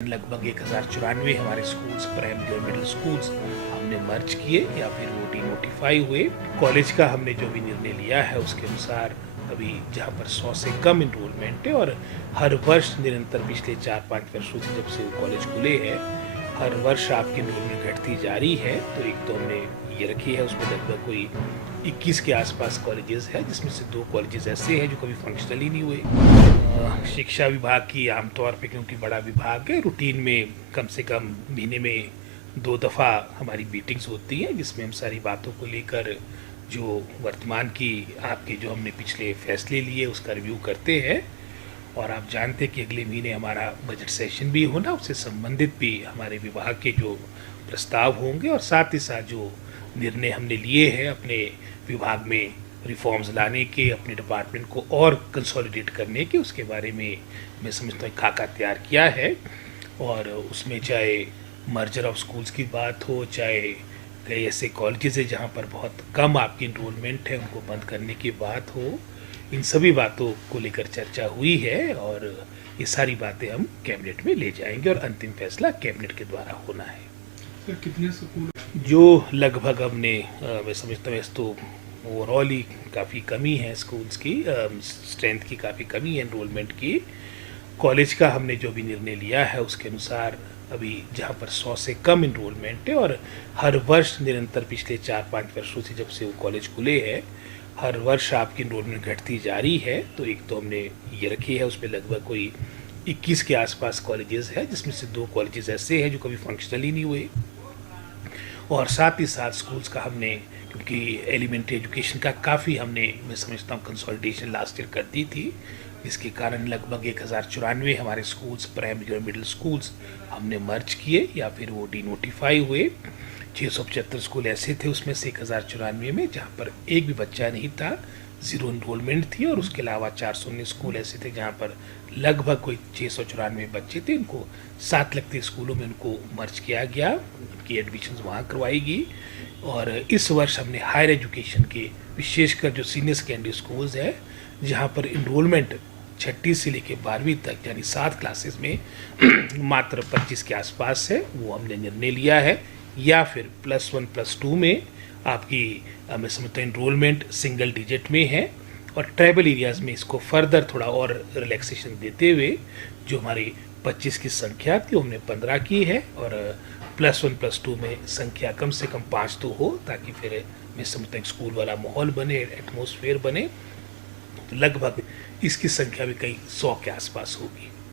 लगभग 1094 हमारे schools, primary और मिडिल स्कूल्स हमने मर्ज किए या फिर वो डिनोटिफाई हुए। कॉलेज का हमने जो भी निर्णय लिया है उसके अनुसार अभी जहाँ पर 100 से कम इनरोलमेंट है और हर वर्ष निरंतर पिछले 4-5 वर्षों से जब से वो कॉलेज खुले हैं हर वर्ष आपकी इनरोलमेंट घटती जा रही है। तो एक तो हमने ये रखी है, उसमें लगभग कोई 21 के आसपास कॉलेजेस हैं, जिसमें से 2 कॉलेजेस ऐसे हैं जो कभी फंक्शनल ही नहीं हुए। शिक्षा विभाग की आमतौर पे, क्योंकि बड़ा विभाग है, रूटीन में कम से कम महीने में 2 दफ़ा हमारी मीटिंग्स होती हैं, जिसमें हम सारी बातों को लेकर जो वर्तमान की आपके जो हमने पिछले फैसले लिए उसका रिव्यू करते हैं। और आप जानते हैं कि अगले महीने हमारा बजट सेशन भी होना, उससे संबंधित भी हमारे विभाग के जो प्रस्ताव होंगे और साथ ही साथ जो निर्णय हमने लिए हैं अपने विभाग में रिफॉर्म्स लाने के, अपने डिपार्टमेंट को और कंसोलिडेट करने के, उसके बारे में मैं समझता हूँ खाका तैयार किया है। और उसमें चाहे मर्जर ऑफ स्कूल्स की बात हो, चाहे कई ऐसे कॉलेजेस हैं जहाँ पर बहुत कम आपकी इनरोलमेंट है उनको बंद करने की बात हो, इन सभी बातों को लेकर चर्चा हुई है और ये सारी बातें हम कैबिनेट में ले जाएंगे और अंतिम फैसला कैबिनेट के द्वारा होना है। सर कितने स्कूल जो लगभग हमने मैं समझता हूँ तो ओवरऑल ही काफ़ी कमी है स्कूल्स की, स्ट्रेंथ की काफ़ी कमी है इनरोलमेंट की। कॉलेज का हमने जो भी निर्णय लिया है उसके अनुसार अभी जहाँ पर 100 से कम इनरोलमेंट है और हर वर्ष निरंतर पिछले 4-5 वर्षों से जब से वो कॉलेज खुले हैं हर वर्ष आपकी इनरोलमेंट घटती जा रही है। तो एक तो हमने ये रखी है, उसमें लगभग कोई 21 के आसपास कॉलेजेस हैं, जिसमें से 2 कॉलेजेस ऐसे हैं जो कभी फंक्शनल ही नहीं हुए। और साथ ही साथ स्कूल्स का हमने, क्योंकि एलिमेंट्री एजुकेशन का काफ़ी हमने मैं समझता हूँ कंसोलिडेशन लास्ट ईयर कर दी थी, जिसके कारण लगभग 1094 हमारे स्कूल्स, प्राइमरी और मिडिल स्कूल्स हमने मर्ज किए या फिर वो डिनोटिफाई हुए। 675 स्कूल ऐसे थे उसमें से 1094 में जहाँ पर एक भी बच्चा नहीं था, ज़ीरो इनरोलमेंट थी। और उसके अलावा 419 स्कूल ऐसे थे जहाँ पर लगभग कोई 694 बच्चे थे, उनको साथ लगते स्कूलों में उनको मर्ज किया गया, उनकी एडमिशन वहाँ करवाई गई। और इस वर्ष हमने हायर एजुकेशन के विशेषकर जो सीनियर सेकेंडरी स्कूल्स हैं जहाँ पर इनरोलमेंट 6ठी से लेकर 12वीं तक यानी 7 क्लासेस में मात्र 25 के आसपास है, वो हमने निर्णय लिया है। या फिर +1 +2 में आपकी मैं समझता हूँ इनरोलमेंट सिंगल डिजिट में है और ट्राइबल एरियाज़ में इसको फर्दर थोड़ा और रिलैक्सेशन देते हुए जो हमारी 25 की संख्या थी हमने 15 की है और +1 +2 में संख्या कम से कम 5 तो हो, ताकि फिर मैं समझता हूँ स्कूल वाला माहौल बने, एटमॉस्फेयर बने। तो लगभग इसकी संख्या भी कई 100 के आसपास होगी।